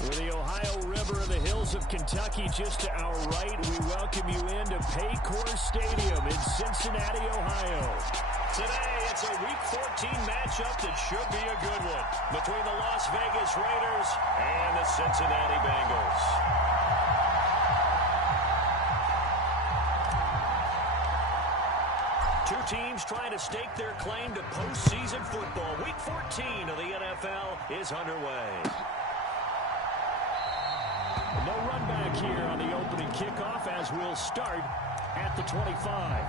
With the Ohio River and the hills of Kentucky just to our right, we welcome you into Paycor Stadium in Cincinnati, Ohio. Today, it's a Week 14 matchup that should be a good one between the Las Vegas Raiders and the Cincinnati Bengals. Two teams trying to stake their claim to postseason football. Week 14 of the NFL is underway. No run back here on the opening kickoff as we'll start at the 25.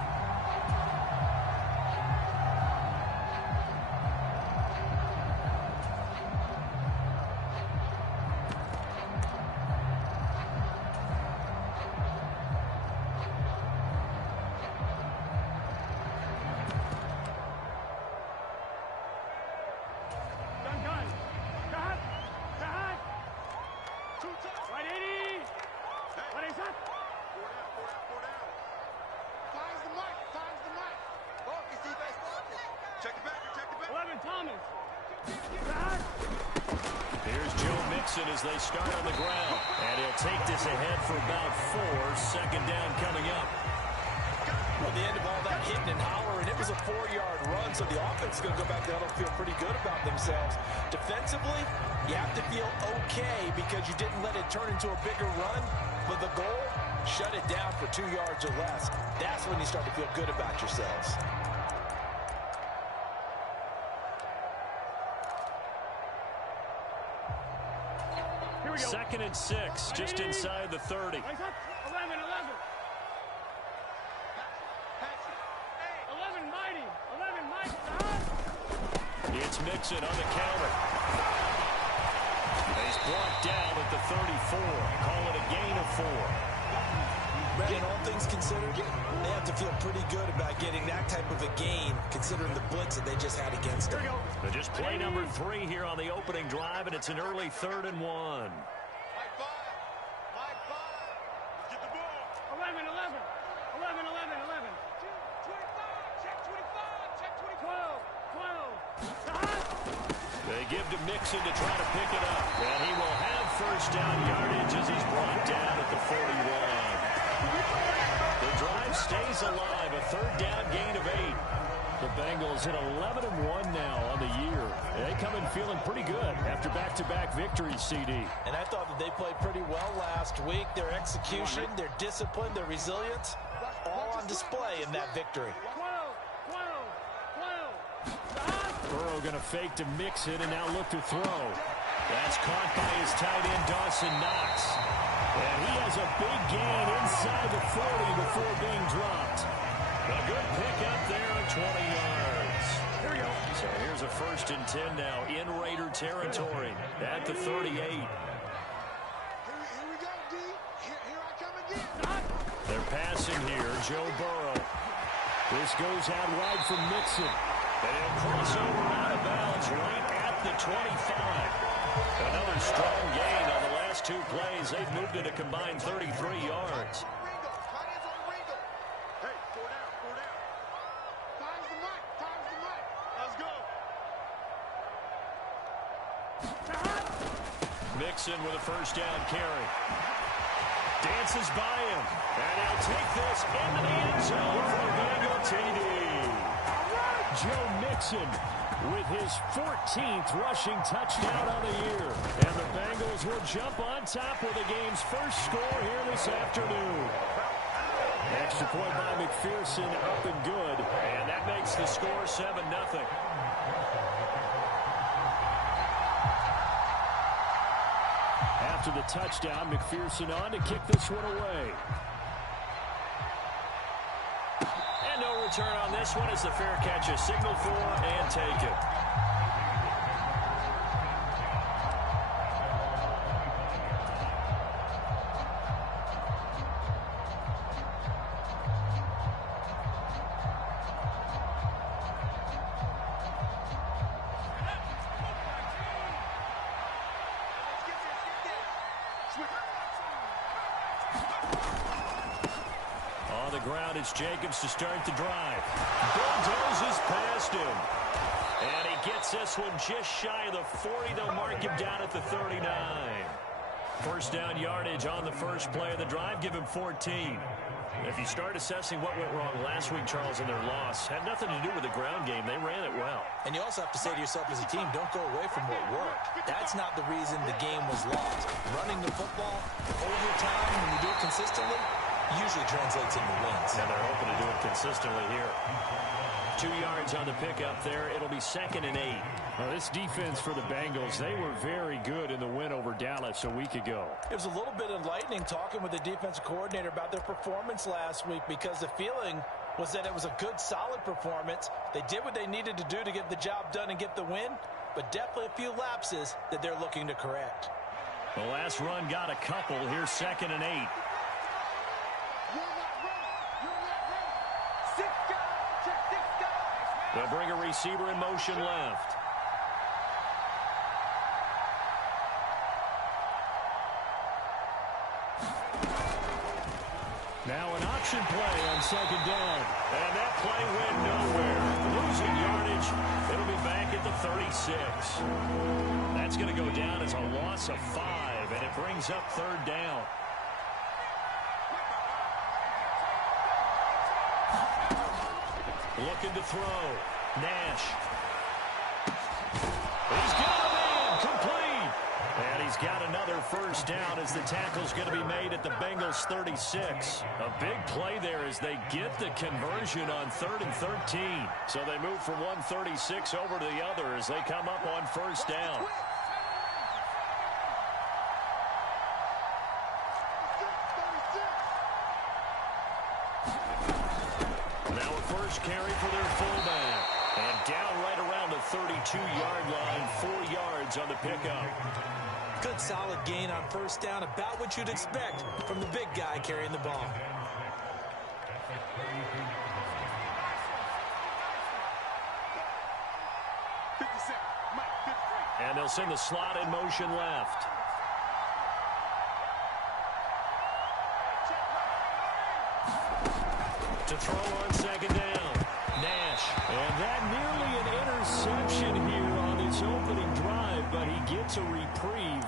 As they start on the ground, and he'll take this ahead for about 4. Second down coming up. Well, the end of all that hitting and hollering, it was a 4-yard run, so the offense is going to go back down and feel pretty good about themselves. Defensively, you have to feel okay because you didn't let it turn into a bigger run, but the goal, shut it down for 2 yards or less. That's when you start to feel good about yourselves. Second and 6, just inside the 30. 11. It's Mixon on the counter. He's blocked down at the 34. Call it a gain of 4. Brandon, all things considered, they have to feel pretty good about getting that type of a gain, considering the blitz that they just had against them. But just play number 3 here on the opening drive, and it's an early 3rd and 1. They give to Mixon to try to pick it up. And he will have first down yardage as he's brought down at the 41. The drive stays alive. A 3rd down gain of 8. The Bengals at 11-1 now on the year. They come in feeling pretty good after back-to-back victories, CD. And I thought that they played pretty well last week. Their execution, their discipline, their resilience, all on display in that victory. Burrow going to fake to Mixon and now look to throw. That's caught by his tight end, Dawson Knox. And he has a big gain inside the 40 before being dropped. A good pick up there at 20 yards. Here we go. So here's a 1st and 10 now in Raider territory at the 38. Here we go, D. Here I come again. They're passing here, Joe Burrow. This goes out wide from Mixon. And he'll cross over out of bounds right at the 25. Another strong gain on the last 2 plays. They've moved it a combined 33 yards. Hey, 4 down. Time's the mic. Let's go. Mixon with a first down carry. Dances by him. And he'll take this into the end zone for a Bengal TD. Joe Mixon with his 14th rushing touchdown on the year. And the Bengals will jump on top with the game's first score here this afternoon. Extra point by McPherson up and good. And that makes the score 7-0. After the touchdown, McPherson on to kick this one away. And no return on this one as the fair catch is signaled for and taken. On the ground, it's Jacobs to start the drive. Bulldozes past him. And he gets this one just shy of the 40. They'll mark him down at the 39. First down yardage on the first play of the drive. Give him 14. If you start assessing what went wrong last week, Charles, in their loss, had nothing to do with the ground game. They ran it well. And you also have to say to yourself as a team, don't go away from what worked. That's not the reason the game was lost. Running the football over time, when you do it consistently, usually translates into wins. And they're hoping to do it consistently here. 2 yards on the pickup there. It'll be 2nd and 8. Well, this defense for the Bengals, they were very good in the win over Dallas a week ago. It was a little bit enlightening talking with the defensive coordinator about their performance last week, because the feeling was that it was a good, solid performance. They did what they needed to do to get the job done and get the win, but definitely a few lapses that they're looking to correct. The last run got a couple. Here's 2nd and 8. They'll bring a receiver in motion left. Now an option play on 2nd down. And that play went nowhere. Losing yardage. It'll be back at the 36. That's going to go down as a loss of 5, and it brings up 3rd down. Looking to throw. Nash. He's got a man. Complete. And he's got another first down as the tackle's going to be made at the Bengals 36. A big play there as they get the conversion on 3rd and 13. So they move from 136 over to the other as they come up on first down. Carry for their fullback. And down right around the 32-yard line, 4 yards on the pickup. Good solid gain on first down, about what you'd expect from the big guy carrying the ball. And they'll send the slot in motion left. To throw on 2nd down. Nash. And that nearly an interception here on his opening drive, but he gets a reprieve.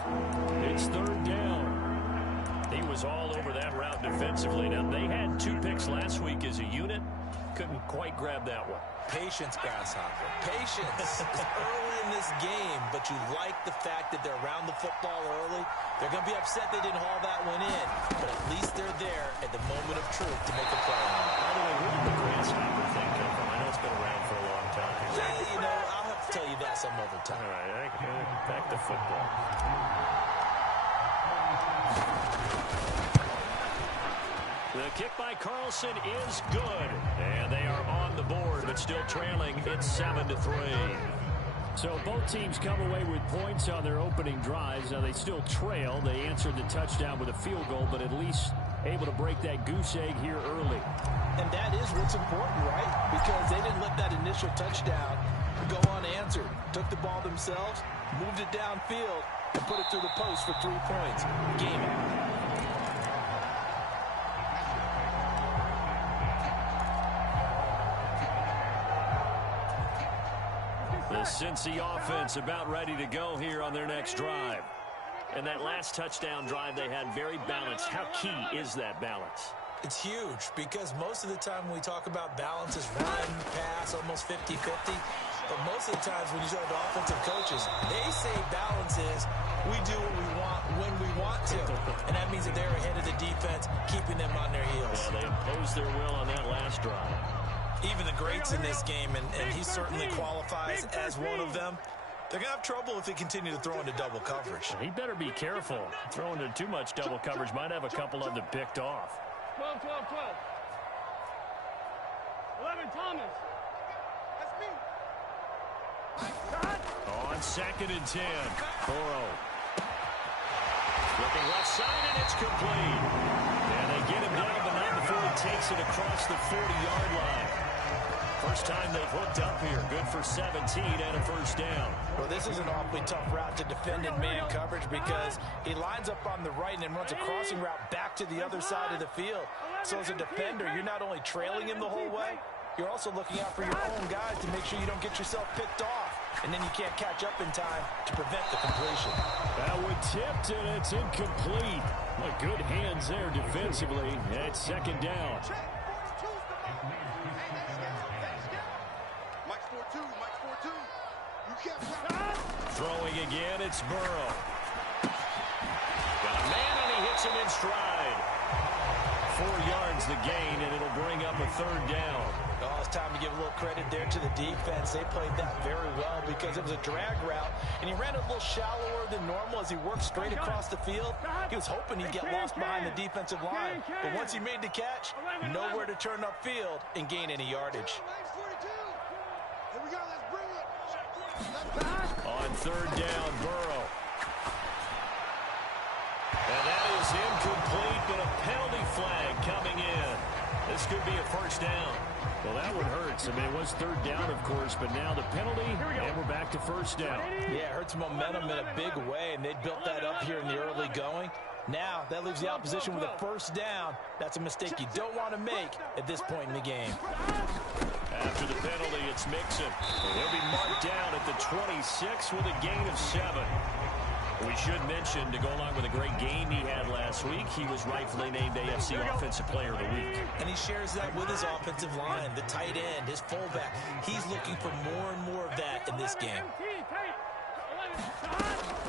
It's 3rd down. He was all over that route defensively. Now, they had 2 picks last week as a unit. Couldn't quite grab that one. Patience, Grasshopper. Patience. It's early in this game, but you like the fact that they're around the football early. They're going to be upset they didn't haul that one in, but at least they're there at the moment of truth to make a play on it. By the way, where did the Grasshopper thing come from? I know it's been around for a long time. Yeah, you know, I'll have to tell you that some other time. All right, back to football. The kick by Carlson is good. And they are on the board, but still trailing. It's 7-3. So both teams come away with points on their opening drives. Now they still trail. They answered the touchdown with a field goal, but at least able to break that goose egg here early. And that is what's important, right? Because they didn't let that initial touchdown go unanswered. Took the ball themselves, moved it downfield, and put it through the post for 3 points. Game out. The Cincy offense about ready to go here on their next drive. And that last touchdown drive they had very balanced. How key is that balance? It's huge because most of the time when we talk about balance is run, pass, almost 50-50. But most of the times when you talk to offensive coaches, they say balance is we do what we want when we want to. And that means that they're ahead of the defense, keeping them on their heels. Yeah, they imposed their will on that last drive. Even the greats in this game, and he certainly qualifies as one of them, they're going to have trouble if they continue to throw into double coverage. He better be careful. Throwing into too much double coverage might have a couple of them picked off. 12, 12, 12. 11, Thomas. That's me. On 2nd and 10. Burrow. Looking left side, and it's complete. And they get him down, but not before he takes it across the 40-yard line. First time they've hooked up here. Good for 17 and a first down. Well, this is an awfully tough route to defend in man coverage because he lines up on the right and then runs a crossing route back to the other side of the field. So as a defender, you're not only trailing him the whole way, you're also looking out for your own guys to make sure you don't get yourself picked off. and then you can't catch up in time to prevent the completion. That one tipped, and it's incomplete. Well, good hands there defensively. It's second down. Throwing again, it's Burrow. Got a man, and he hits him in stride. 4 yards the gain, and it'll bring up a third down. Oh, it's time to give a little credit there to the defense. They played that very well because it was a drag route, and he ran a little shallower than normal as he worked straight across the field. He was hoping he'd get lost behind the defensive line, but once he made the catch, nowhere to turn upfield and gain any yardage. On third down, Burrow. And that is incomplete, but a penalty flag coming in. This could be a first down. Well, that one hurts. I mean, it was third down, of course, but now the penalty, and we're back to first down. Yeah, it hurts momentum in a big way, and they built that up here in the early going. Now, that leaves the opposition with a first down. That's a mistake you don't want to make at this point in the game. After the penalty, it's Mixon. He'll be marked down at the 26 with a gain of 7. We should mention, to go along with a great game he had last week, he was rightfully named AFC Offensive Player of the Week. And he shares that with his offensive line, the tight end, his fullback. He's looking for more and more of that in this game.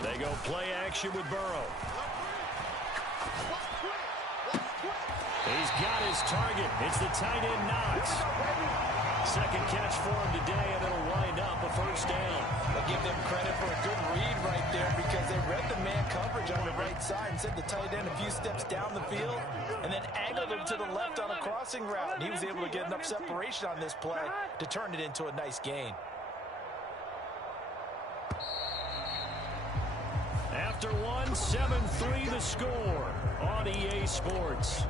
They go play action with Burrow. He's got his target. It's the tight end Knox. Second catch for him today, and it'll wind up a first down. I'll give them credit for a good read right there because they read the man coverage on the right side and sent the tight end a few steps down the field and then angled him to the left on a crossing route. And he was able to get enough separation on this play to turn it into a nice gain. After one, 7-3 the score on EA Sports.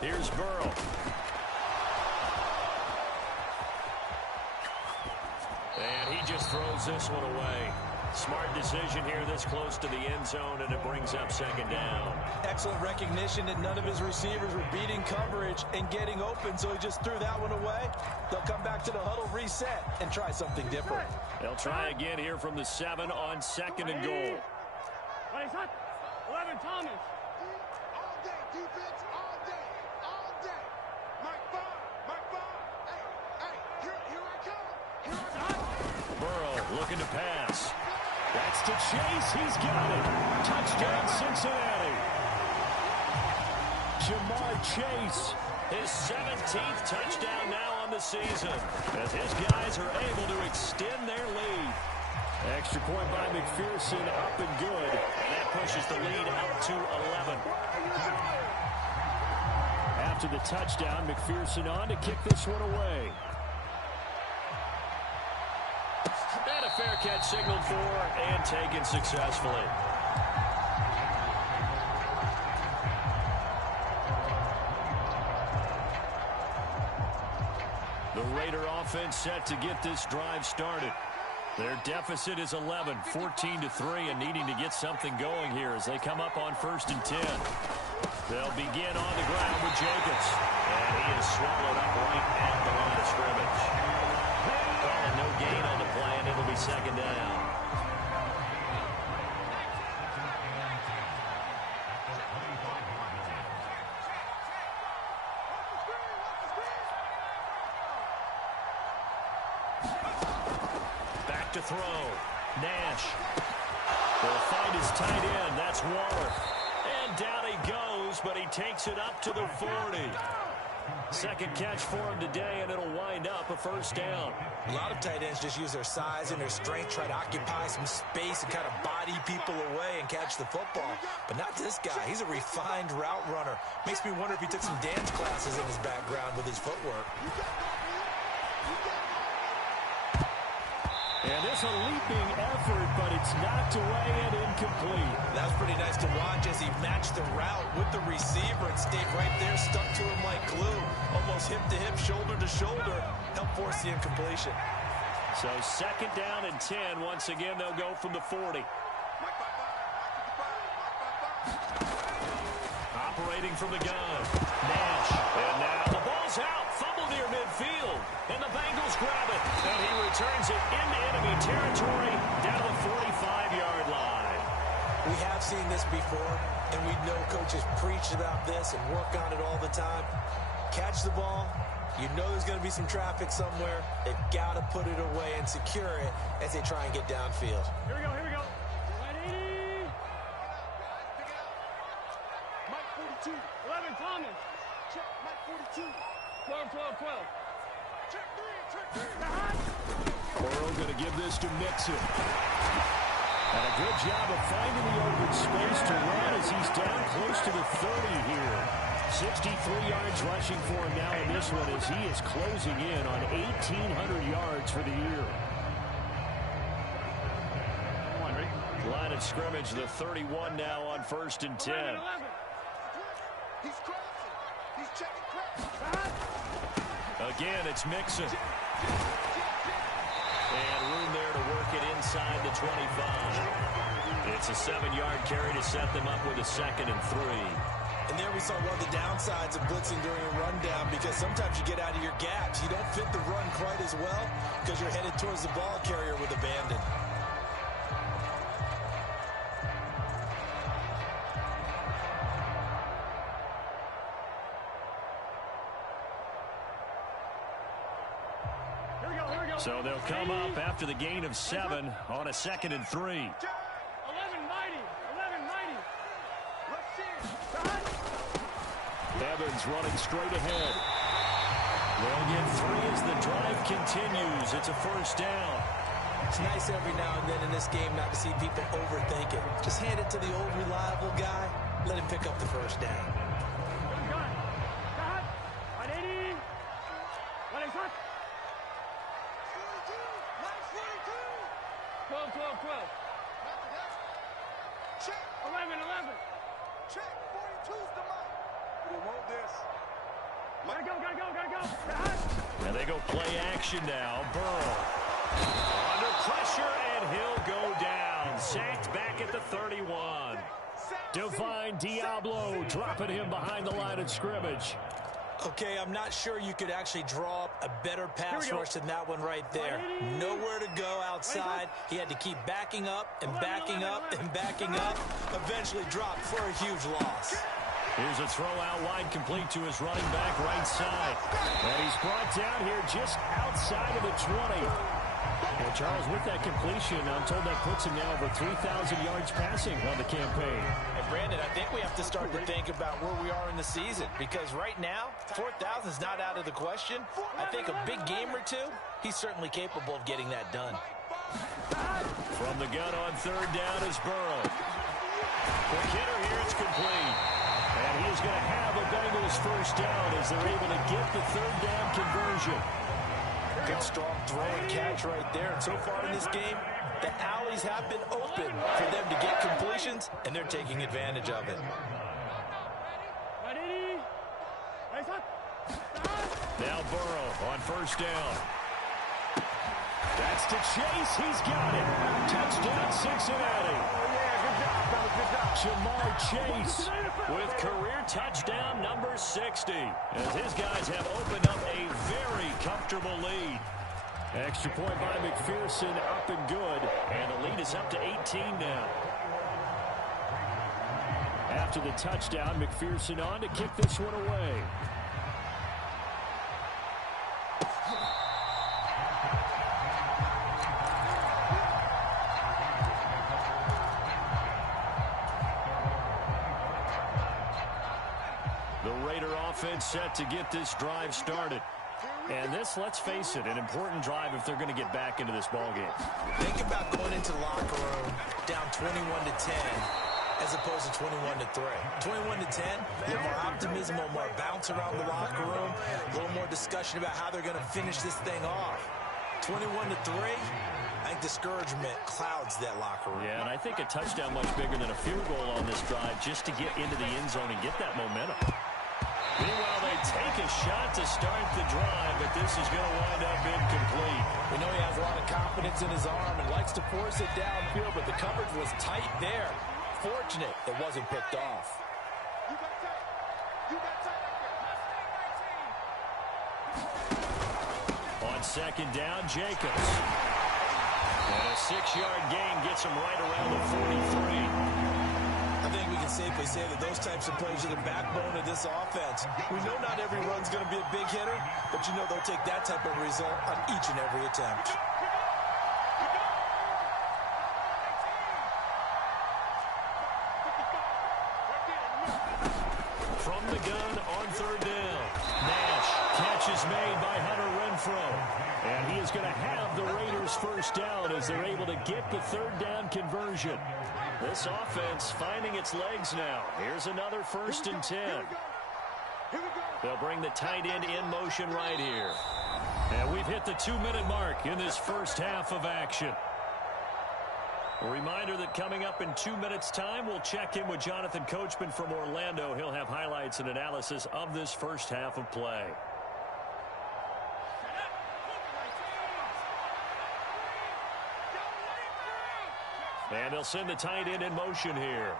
Here's Burrow. And he just throws this one away. Smart decision here this close to the end zone, and it brings up second down. Excellent recognition that none of his receivers were beating coverage and getting open, so he just threw that one away. They'll come back to the huddle, reset, and try something different. They'll try again here from the 7 on second and goal. 11 Thomas. All day, defense, all day, all day. Mike Bond. Hey, here I come. Burrow looking to pass. That's to Chase. He's got it. Touchdown, Cincinnati. Jamar Chase, his 17th touchdown now on the season, as his guys are able to extend their lead. Extra point by McPherson, up and good, and that pushes the lead up to 11. After the touchdown, McPherson on to kick this one away. And a fair catch signaled for and taken successfully. The Raider offense set to get this drive started. Their deficit is 11, 14-3, and needing to get something going here as they come up on 1st and 10. They'll begin on the ground with Jacobs, and he is swallowed up right at the line of scrimmage. Calling no gain on the play, and it'll be second down. To throw. Nash. They'll find his tight end. That's Waller. And down he goes, but he takes it up to the 40. Second catch for him today, and it'll wind up a first down. A lot of tight ends just use their size and their strength, try to occupy some space and kind of body people away and catch the football. But not this guy. He's a refined route runner. Makes me wonder if he took some dance classes in his background with his footwork. And And this a leaping effort, but it's knocked away and incomplete. That's pretty nice to watch as he matched the route with the receiver and stayed right there, stuck to him like glue. Almost hip to hip, shoulder to shoulder, helped force the incompletion. So 2nd down and 10. Once again, they'll go from the 40. Operating from the gun. Nash. And now the ball's out. Fumble near midfield. And the Bengals grab it. And he returns it into enemy territory down the 45-yard line. We have seen this before, and we know coaches preach about this and work on it all the time. Catch the ball. You know there's going to be some traffic somewhere. They've got to put it away and secure it as they try and get downfield. Here we go, here we go. 180. Mike 42. 11, Thomas. Check. Mike 42. 12, 12, 12. Check 3. Check 3. Burrow going to give this to Mixon. And a good job of finding the open space to run as he's down close to the 30 here. 63 yards rushing for him now in this one as he is closing in on 1,800 yards for the year. Come on, Rick. Line of scrimmage, the 31 now on 1st and 10. 11, 11. He's crossing. He's checking cross. Again, it's Mixon. And room there to work it inside the 25. It's a 7-yard carry to set them up with a 2nd and 3. And there we saw one of the downsides of blitzing during a rundown, because sometimes you get out of your gaps. You don't fit the run quite as well because you're headed towards the ball carrier with abandon. Here we go, here we go. So they'll come up after the gain of 7 on a 2nd and 3. 11, mighty. 11, mighty. Let's see. Evans running straight ahead. They'll get 3 as the drive continues. It's a 1st down. It's nice every now and then in this game not to see people overthink it. Just hand it to the old reliable guy. Let him pick up the 1st down. Gun. Got. 180. 180. 42. Mike 42. 12, 12, 12. Check. 11, 11. Check. 42's the Mike. We want this. Gotta go, gotta go, gotta go. Got. And they go play action now. Burrow under pressure, and he'll go down. Sacked back at the 31. Divine Diablo dropping him behind the line of scrimmage. Okay, I'm not sure you could actually draw up a better pass rush than that one right there. Nowhere to go outside. He had to keep backing up and backing up and backing up. Eventually dropped for a huge loss. Here's a throw out wide, complete to his running back right side. And he's brought down here just outside of the 20. Well, Charles, with that completion, I'm told that puts him now over 3,000 yards passing on the campaign. And Brandon, I think we have to start to think about where we are in the season, because right now, 4,000 is not out of the question. I think a big game or two, he's certainly capable of getting that done. From the gun on 3rd down is Burrow. Quick hitter here, it's complete. And he's going to have a Bengals 1st down as they're able to get the 3rd down conversion. Good strong throw and catch right there. And so far in this game, the alleys have been open for them to get completions, and they're taking advantage of it. 180. Now Burrow on 1st down. That's to Chase. He's got it. Touchdown, Cincinnati. Jamar Chase with career touchdown number 60, as his guys have opened up a very comfortable lead. Extra point by McPherson, up and good, and the lead is up to 18 now. After the touchdown, McPherson on to kick this one away. Offense set to get this drive started. And this, let's face it, an important drive if they're going to get back into this ballgame. Think about going into the locker room down 21-10 as opposed to 21-3. 21-10, a little more optimism, a little more bounce around the locker room, a little more discussion about how they're going to finish this thing off. 21-3, I think discouragement clouds that locker room. Yeah, and I think a touchdown much bigger than a field goal on this drive just to get into the end zone and get that momentum. Meanwhile, they take a shot to start the drive, but this is going to wind up incomplete. We know he has a lot of confidence in his arm and likes to force it downfield, but the coverage was tight there. Fortunate it wasn't picked off. You got tight. You got tight up there. On second down, Jacobs. And a 6-yard gain gets him right around the 43. I think we can safely say that those types of plays are the backbone of this offense. We know not every run's going to be a big hitter, but you know they'll take that type of result on each and every attempt. From the gun on third down. Nash, catch is made by Hunter Renfrow. And he is going to have the Raiders first down as they're able to get the third down conversion. This offense finding its legs now. Here's another 1st and 10. They'll bring the tight end in motion right here. And we've hit the 2-minute mark in this first half of action. A reminder that coming up in 2 minutes' time, we'll check in with Jonathan Coachman from Orlando. He'll have highlights and analysis of this first half of play. And they'll send the tight end in motion here.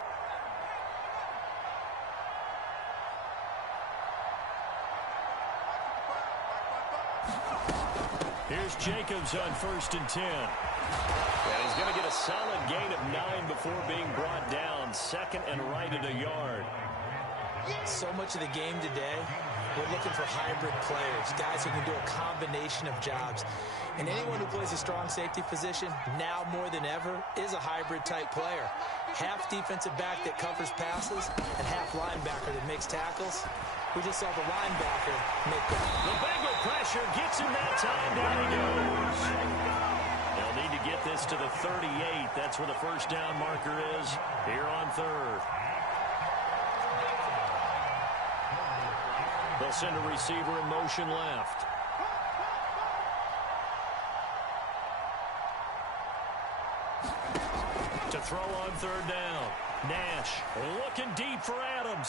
Here's Jacobs on 1st and 10. And he's going to get a solid gain of 9 before being brought down. 2nd and right at a yard. So much of the game today, we're looking for hybrid players, guys who can do a combination of jobs. And anyone who plays a strong safety position, now more than ever, is a hybrid-type player. Half defensive back that covers passes and half linebacker that makes tackles. We just saw the linebacker make that. The Bengal pressure gets him that time. Down he goes. They'll need to get this to the 38. That's where the first down marker is here on third. They'll send a receiver in motion left. To throw on third down. Nash looking deep for Adams.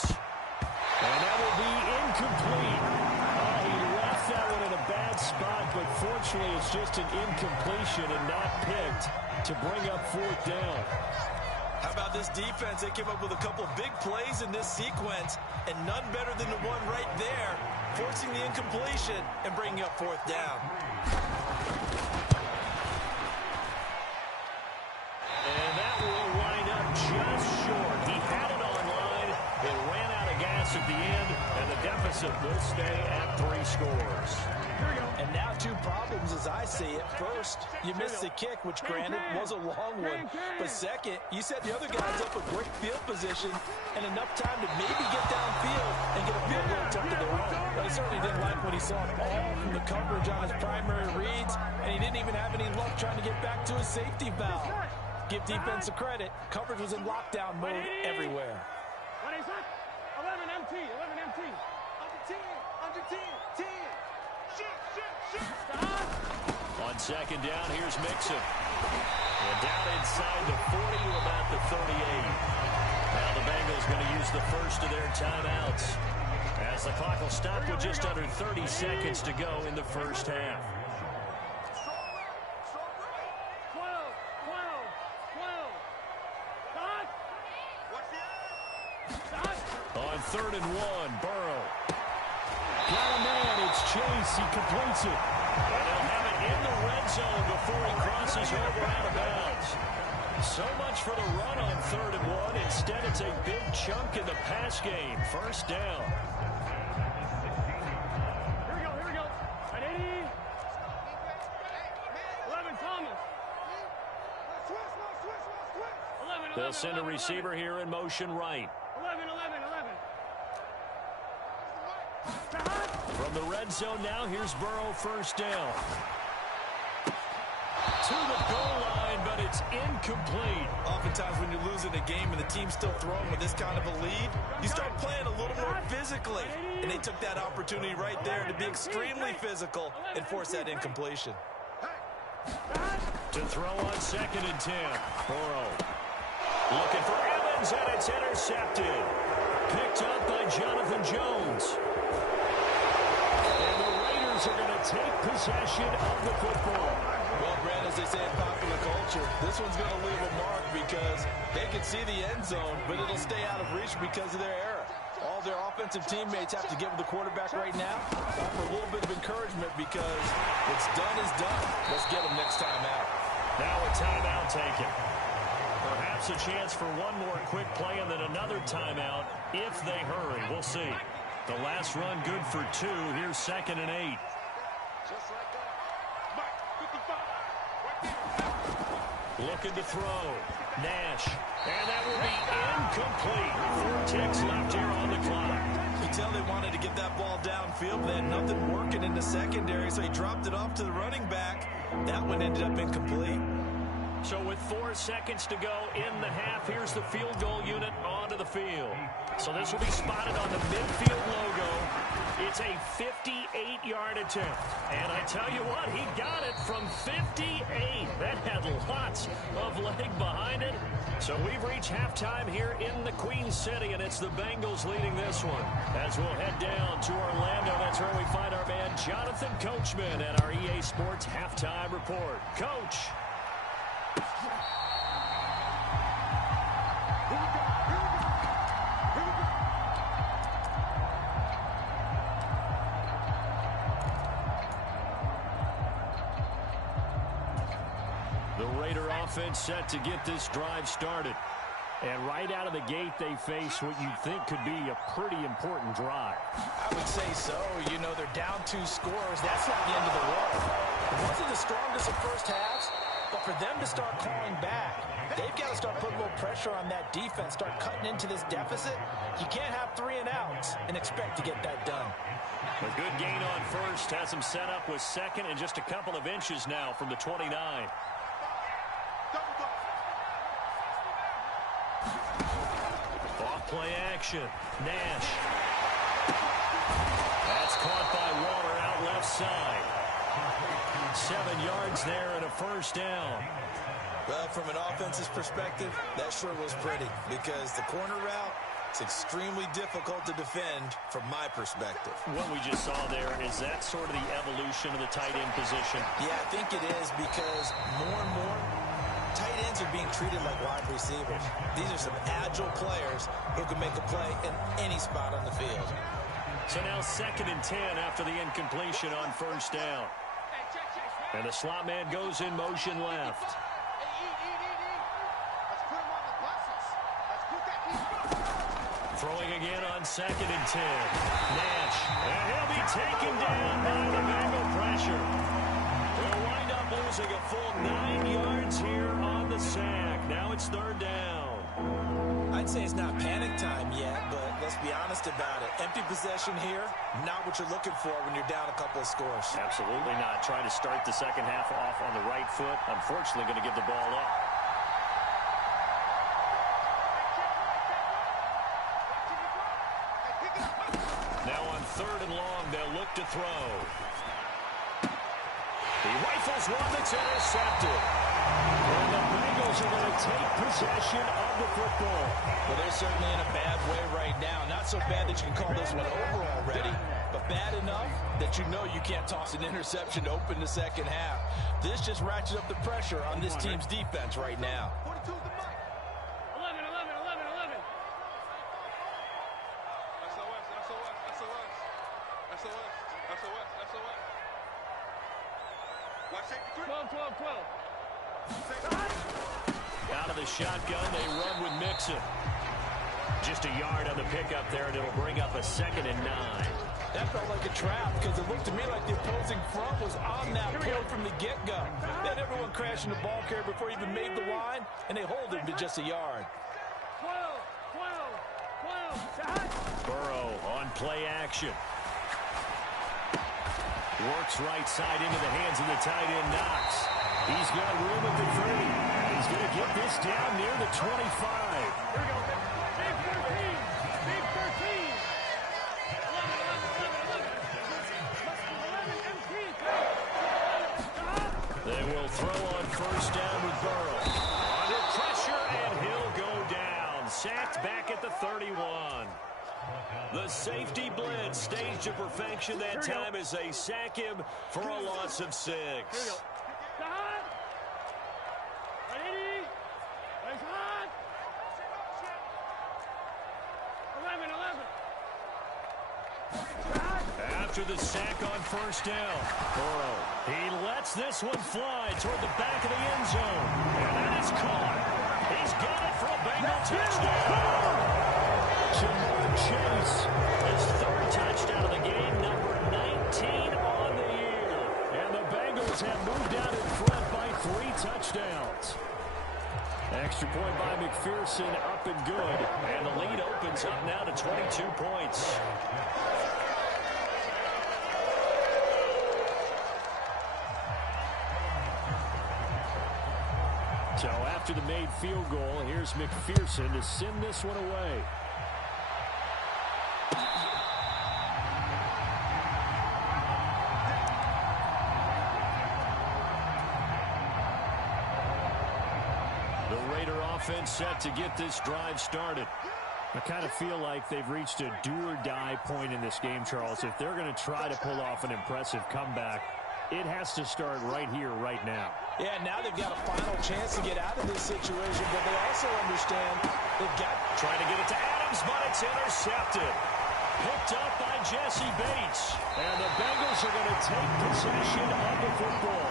And that will be incomplete. Oh, he left that one in a bad spot, but fortunately it's just an incompletion and not picked to bring up 4th down. How about this defense? They came up with a couple of big plays in this sequence, and none better than the one right there, forcing the incompletion and bringing up 4th down. And that will wind up just short. He had it on line. It ran out of gas at the end, and the deficit will stay at 3 scores. And now 2 problems as I see it. First, you missed the kick, which granted was a long one. But second, you set the other guys up with great field position and enough time to maybe get downfield and get a field goal attempt of their own. But he certainly didn't like what he saw at all from the coverage on his primary reads, and he didn't even have any luck trying to get back to his safety valve. Give defense a credit. Coverage was in lockdown mode everywhere. 11 MT. Under 10. On second down, here's Mixon. And down inside the 40 to about the 38. Now the Bengals going to use the first of their timeouts, as the clock will stop with just under 30 seconds to go in the first half. 12. On 3rd and 1, Burrow. Got a man, it's Chase, he completes it. And they'll have it in the red zone before he crosses over out of bounds. So much for the run on 3rd and 1. Instead, it's a big chunk in the pass game. First down. Here we go. At 80. 11, Thomas. 11. They'll send a receiver here in motion right. 11. From the red zone now, here's Burrow, first down. To the goal line, but it's incomplete. Oftentimes when you're losing a game and the team's still throwing with this kind of a lead, you start playing a little more physically. And they took that opportunity right there to be extremely physical and force that incompletion. Hey. To throw on 2nd and 10. Burrow looking for Evans, and it's intercepted. Picked up by Jonathan Jones. And the Raiders are going to take possession of the football. Well, Brad, as they say in popular culture, this one's going to leave a mark because they can see the end zone, but it'll stay out of reach because of their error. All their offensive teammates have to give the quarterback right now offer a little bit of encouragement because what's done is done. Let's get them next time out. Now a timeout taken. Perhaps a chance for one more quick play and then another timeout if they hurry. We'll see. The last run good for 2. Here's 2nd and 8. Just like that. Mike, 55. Looking to throw. Nash. And that will be incomplete. 4 ticks left here on the clock. You tell they wanted to get that ball downfield, but they had nothing working in the secondary, so he dropped it off to the running back. That one ended up incomplete. So with 4 seconds to go in the half, here's the field goal unit onto the field. So this will be spotted on the midfield logo. It's a 58-yard attempt. And I tell you what, he got it from 58. That had lots of leg behind it. So we've reached halftime here in the Queen City, and it's the Bengals leading this one. As we'll head down to Orlando, that's where we find our man Jonathan Coachman at our EA Sports Halftime Report. Coach. The Raider offense set to get this drive started. And right out of the gate, they face what you'd think could be a pretty important drive. I would say so. You know, they're down 2 scores. That's not the end of the world. It wasn't the strongest of first halves, but for them to start clawing back, they've got to start putting a little pressure on that defense, start cutting into this deficit. You can't have 3 and outs and expect to get that done. A good gain on first has them set up with 2nd and just a couple of inches now from the 29. Off play action. Nash. That's caught by Waller out left side. 7 yards there and a first down. Well, from an offensive perspective, that sure was pretty because the corner route, it's extremely difficult to defend from my perspective. What we just saw there, is that sort of the evolution of the tight end position? Yeah, I think it is because more and more tight ends are being treated like wide receivers. These are some agile players who can make a play in any spot on the field. So now 2nd and 10 after the incompletion on first down. And the slot man goes in motion left. Throwing again on 2nd and 10. Nash. And he'll be taken down by the Bengal pressure. They'll wind up losing a full 9 yards here on the sack. Now it's 3rd down. I'd say it's not panic time yet, but let's be honest about it. Empty possession here, not what you're looking for when you're down a couple of scores. Absolutely not. Trying to start the second half off on the right foot. Unfortunately, going to give the ball up. Now on 3rd and long, they'll look to throw. He rifles one that's intercepted. And the Bengals are going to take possession of the football. Well, they're certainly in a bad way right now. Not so bad that you can call this one over already, but bad enough that you know you can't toss an interception to open the second half. This just ratchets up the pressure on this team's defense right now. 11, 11, 11, 11. SOS. 12, 12, 12. Out of the shotgun, they run with Mixon. Just a yard on the pickup there, and it'll bring up a 2nd and 9. That felt like a trap because it looked to me like the opposing front was on that play from the get-go. They had everyone crashing the ball carrier before he even made the line, and they hold him to just a yard. 12, 12, 12. Burrow on play action. Works right side into the hands of the tight end, Knox. He's got room at the 30. He's going to get this down near the 25. Here we go. Big 13. Big 13. 11, 11, 11, 11. They will throw on 1st first down with Burrow. Under pressure, and he'll go down. Sacked back at the 31. The safety blitz staged to perfection that time as they sack him for a loss of 6. After the sack on first down, Burrow, he lets this one fly toward the back of the end zone. And that is caught. He's got it for a Bengal touchdown. Jamar Chase, his third touchdown of the game, number 19 on the year. And the Bengals have moved out in front by 3 touchdowns. Extra point by McPherson, up and good. And the lead opens up now to 22 points. So after the made field goal, here's McPherson to send this one away. The Raider offense set to get this drive started. I kind of feel like they've reached a do-or-die point in this game, Charles. If they're going to try to pull off an impressive comeback, it has to start right here, right now. Yeah, now they've got a final chance to get out of this situation, but they also understand they've got... Trying to get it to Adams, but it's intercepted. Picked up by Jesse Bates. And the Bengals are going to take possession of the football.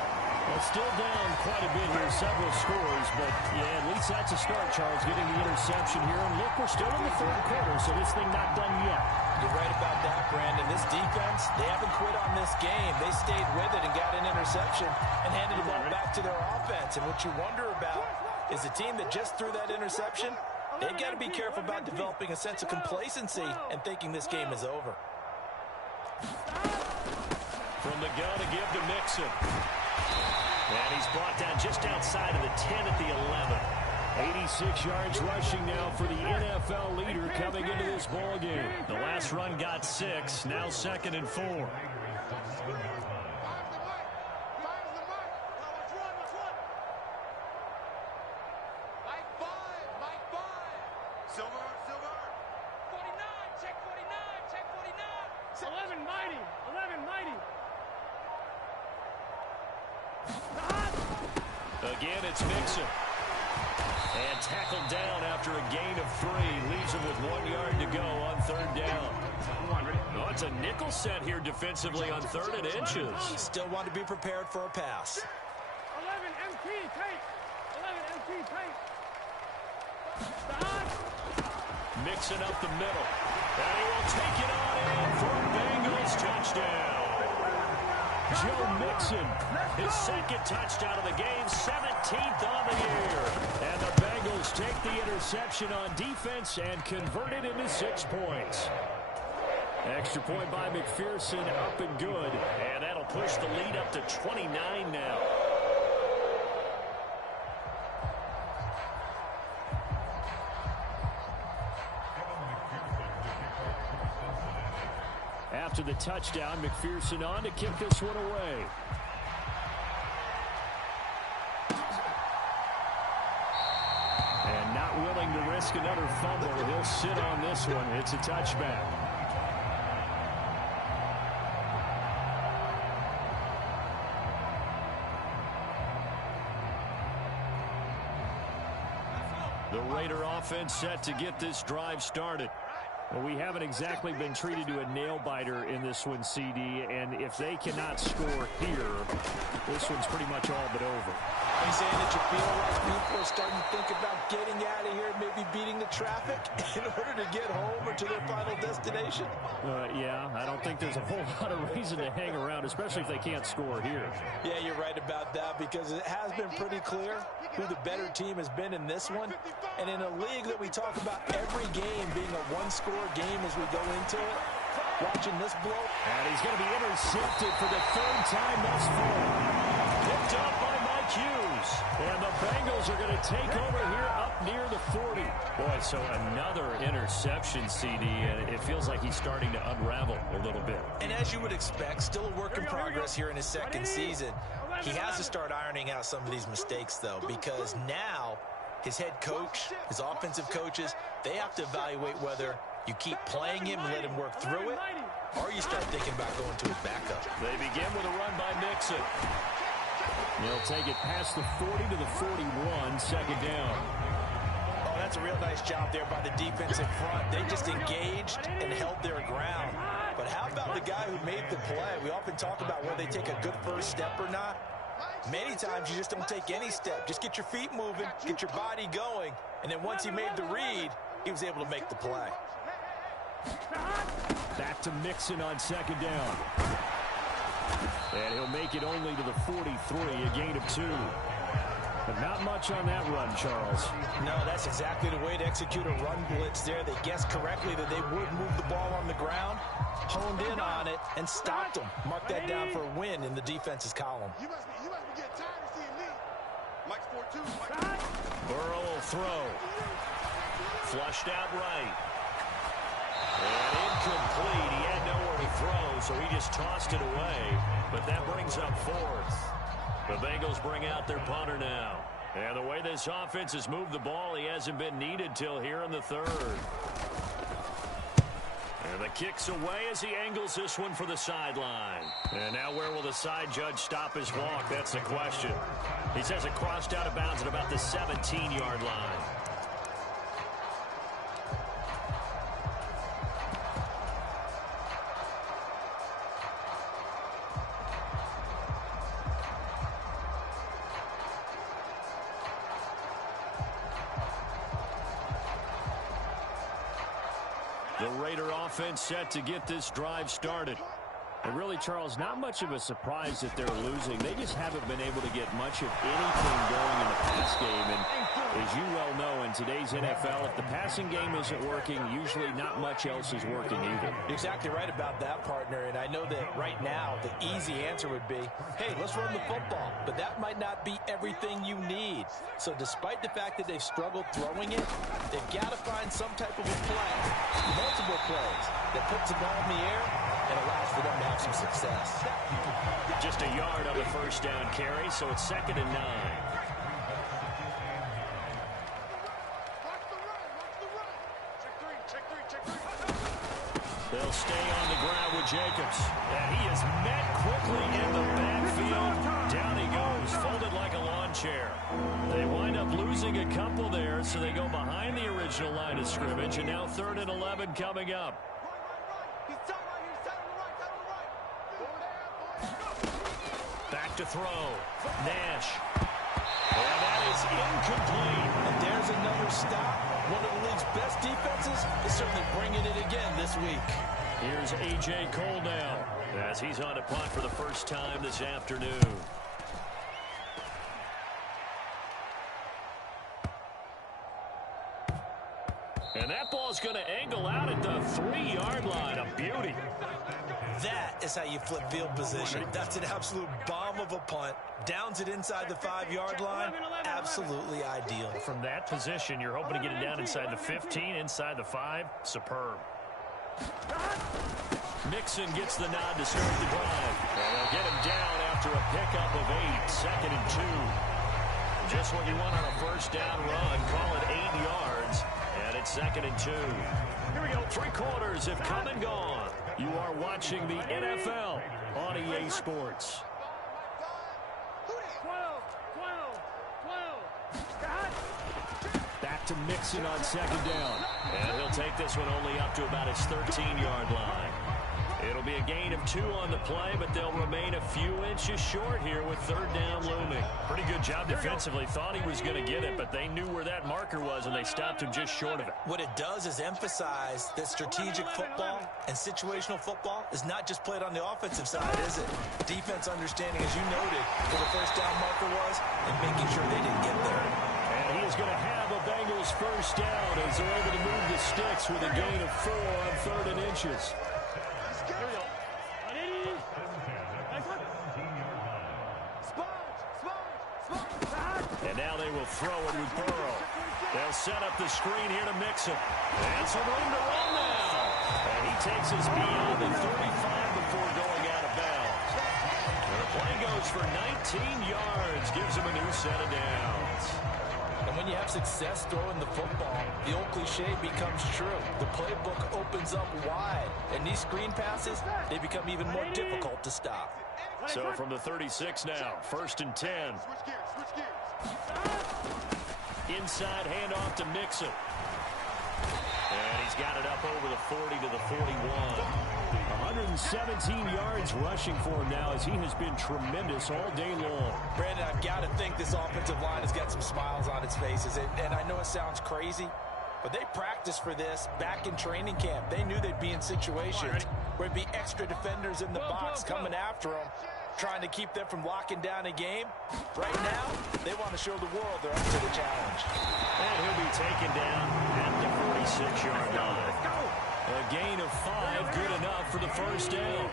Well, still down quite a bit here, several scores, but yeah, at least that's a start, Charles, getting the interception here. And look, we're still in the third quarter, so this thing not done yet. You're right about that, Brandon. This defense, they haven't quit on this game. They stayed with it and got an interception and handed the ball back to their offense. And what you wonder about is the team that just threw that interception, they've got to be careful about developing a sense of complacency and thinking this game is over. From the gun to give to Mixon. And he's brought down just outside of the 10 at the 11. 86 yards rushing now for the NFL leader coming into this ball game. The last run got 6, now 2nd and 4. Again, it's Mixon. And tackled down after a gain of 3. Leaves him with 1 yard to go on 3rd down. Oh, it's a nickel set here defensively on 3rd and inches. Still want to be prepared for a pass. 11 MT tight. 11 MT tight. Mixon up the middle. And he will take it on in for a Bengals touchdown. Joe Mixon, his 2nd touchdown of the game, 17th on the year. And the Bengals take the interception on defense and convert it into 6 points. Extra point by McPherson, up and good. And that'll push the lead up to 29 now. After the touchdown, McPherson on to kick this one away. And not willing to risk another fumble. He'll sit on this one. It's a touchback. The Raider offense set to get this drive started. Well, we haven't exactly been treated to a nail-biter in this one, CD, and if they cannot score here, this one's pretty much all but over. Are you saying that you feel like people are starting to think about getting out of here, maybe beating the traffic in order to get home or to their final destination? Yeah, I don't think there's a whole lot of reason to hang around, especially if they can't score here. Yeah, you're right about that, because it has been pretty clear who the better team has been in this one. And in a league that we talk about every game being a one-score game as we go into it, watching this blow. And he's going to be intercepted for the 3rd time thus far. Picked up by Mike Hughes. And the Bengals are going to take over here up near the 40. Boy, so another interception, CD, and it feels like he's starting to unravel a little bit. And as you would expect, still a work in progress here in his 2nd season. He has to start ironing out some of these mistakes, though, because now his head coach, his offensive coaches, they have to evaluate whether you keep playing him and let him work through it, or you start thinking about going to his backup. They begin with a run by Mixon. They'll take it past the 40 to the 41, second down. Oh, that's a real nice job there by the defense in front. They just engaged and held their ground. But how about the guy who made the play? We often talk about whether they take a good first step or not. Many times you just don't take any step. Just get your feet moving, get your body going, and then once he made the read, he was able to make the play. Back to Mixon on second down. And he'll make it only to the 43, a gain of 2. But not much on that run, Charles. No, that's exactly the way to execute a run blitz there. They guessed correctly that they would move the ball on the ground, honed in on it, and stopped them. Mark that down for a win in the defense's column. You must be getting tired of seeing me. Mike's 4-2. Burrow will throw. Flushed out right. And incomplete. He had nowhere to throw, so he just tossed it away. But that brings up 4th. The Bengals bring out their punter now. And the way this offense has moved the ball, he hasn't been needed till here in the 3rd. And the kick's away as he angles this one for the sideline. And now where will the side judge stop his walk? That's the question. He says it crossed out of bounds at about the 17-yard line. The Raider offense set to get this drive started. And really, Charles, not much of a surprise that they're losing. They just haven't been able to get much of anything going in the pass game. And as you well know, in today's NFL, if the passing game isn't working, usually not much else is working either. You're exactly right about that, partner. And I know that right now the easy answer would be, hey, let's run the football. But that might not be everything you need. So despite the fact that they've struggled throwing it, they've got to find some type of a play, multiple plays, that puts the ball in the air and allows for them to have some success. Just a yard on the first down carry, so it's 2nd and 9. They'll stay on the ground with Jacobs. And he is met quickly in the backfield. Down he goes, folded like a lawn chair. They wind up losing a couple there, so they go behind the original line of scrimmage, and now 3rd and 11 coming up. Back to throw. Nash. And that is incomplete. And there's another stop. One of the league's best defenses is certainly bringing it again this week. Here's A.J. Cole now as he's on a punt for the first time this afternoon. And that ball's going to angle out at the 3-yard line. A beauty. That is how you flip field position. That's an absolute bomb of a punt. Downs it inside the 5-yard line. Absolutely ideal. From that position, you're hoping to get it down inside the 15, inside the 5. Superb. Mixon gets the nod to start the drive. And they'll get him down after a pickup of 8. 2nd and 2. Just what you want on a first down run. Call it 8 yards. And it's 2nd and 2. Here we go. 3 quarters have come and gone. You are watching the NFL on EA Sports. 12. Back to Mixon on 2nd down. And he'll take this one only up to about his 13-yard line. It'll be a gain of 2 on the play, but they'll remain a few inches short here with 3rd down looming. Pretty good job defensively. Thought he was going to get it, but they knew where that marker was, and they stopped him just short of it. What it does is emphasize that strategic football and situational football is not just played on the offensive side, is it? Defense understanding, as you noted, where the first down marker was and making sure they didn't get there. And he is going to have a Bengals first down as they're able to move the sticks with a gain of 4 on 3rd and inches. And now they will throw it with Burrow. They'll set up the screen here to Mixon. And some room to run now. And he takes us beyond the 35 before going out of bounds. And the play goes goes for 19 yards. Gives him a new set of downs. And when you have success throwing the football, the old cliche becomes true. The playbook opens up wide. And these screen passes, they become even more difficult to stop. So from the 36 now, 1st and 10. Inside handoff to Mixon. And he's got it up over the 40 to the 41. 117 yards rushing for him now as he has been tremendous all day long. Brandon, I've got to think this offensive line has got some smiles on its faces. And I know it sounds crazy, but they practiced for this back in training camp. They knew they'd be in situations where there'd be extra defenders in the box coming after them, trying to keep them from locking down a game. Right now, they want to show the world they're up to the challenge. And he'll be taken down at the 46-yard line. A gain of 5, good enough for the first down.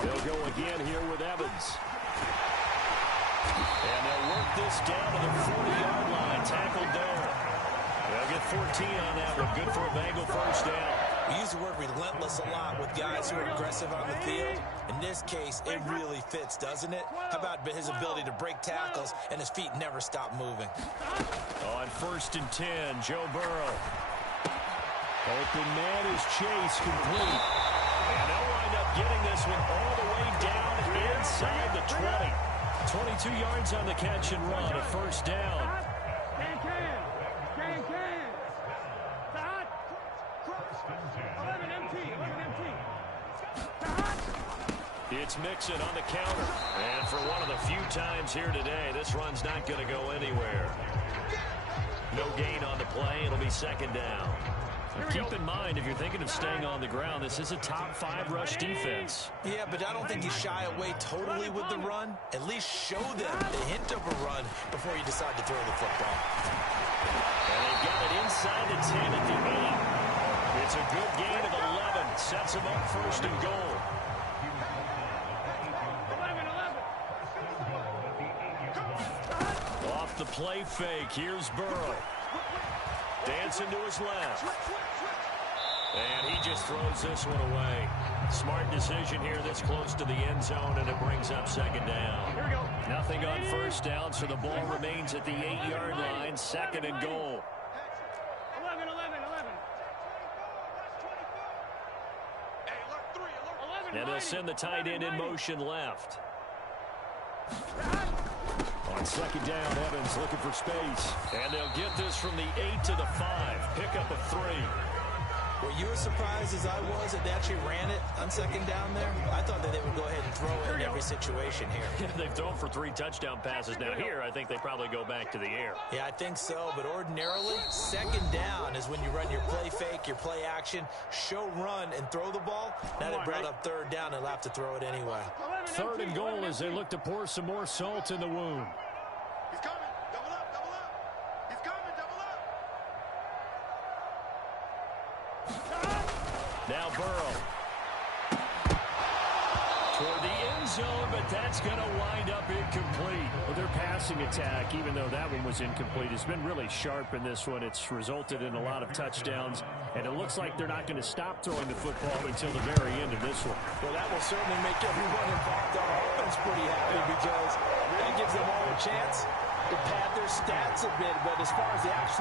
They'll go again here with Evans. And they'll work this down to the 40-yard line. Tackled there. They'll get 14 on that one. Good for a Bengal first down. We use the word relentless a lot with guys who are aggressive on the field. In this case, it really fits, doesn't it? How about his ability to break tackles and his feet never stop moving? On 1st and 10, Joe Burrow. Open man is Chase, complete. And they'll wind up getting this one all the way down inside the 20. 22 yards on the catch and run, a first down. It's Mixon on the counter. And for one of the few times here today, this run's not going to go anywhere. No gain on the play. It'll be 2nd down. And keep in mind, if you're thinking of staying on the ground, this is a top 5 rush defense. Yeah, but I don't think you shy away totally with the run. At least show them the hint of a run before you decide to throw the football. And they've got it inside the 10 at the 8. It's a good gain of 11. Sets them up 1st and goal. Off the play fake. Here's Burrow. Dancing to his left. And he just throws this one away. Smart decision here this close to the end zone, and it brings up 2nd down. Here we go. Nothing on 1st down, so the ball remains at the 8-yard line. 2nd and goal. 11. And they'll send the tight end in motion left. On 2nd down, Evans looking for space. And they'll get this from the 8 to the 5. Pickup of 3. Were you as surprised as I was that they actually ran it on 2nd down there? I thought that they would go ahead and throw it in every situation here. They've thrown for 3 touchdown passes. Now here, I think they probably go back to the air. Yeah, I think so, but ordinarily, 2nd down is when you run your play fake, your play action, show run, and throw the ball. Now they brought up 3rd down, they'll have to throw it anyway. 3rd and goal as they look to pour some more salt in the wound. He's coming. Double up. He's coming. Double up. Now Burrow. Toward the end zone, but that's going to wind up incomplete. Well, their passing attack, even though that one was incomplete, has been really sharp in this one. It's resulted in a lot of touchdowns, and it looks like they're not going to stop throwing the football until the very end of this one. Well, that will certainly make everyone involved on offense pretty happy because that gives them all a chance to pad their stats a bit. But as far as the actual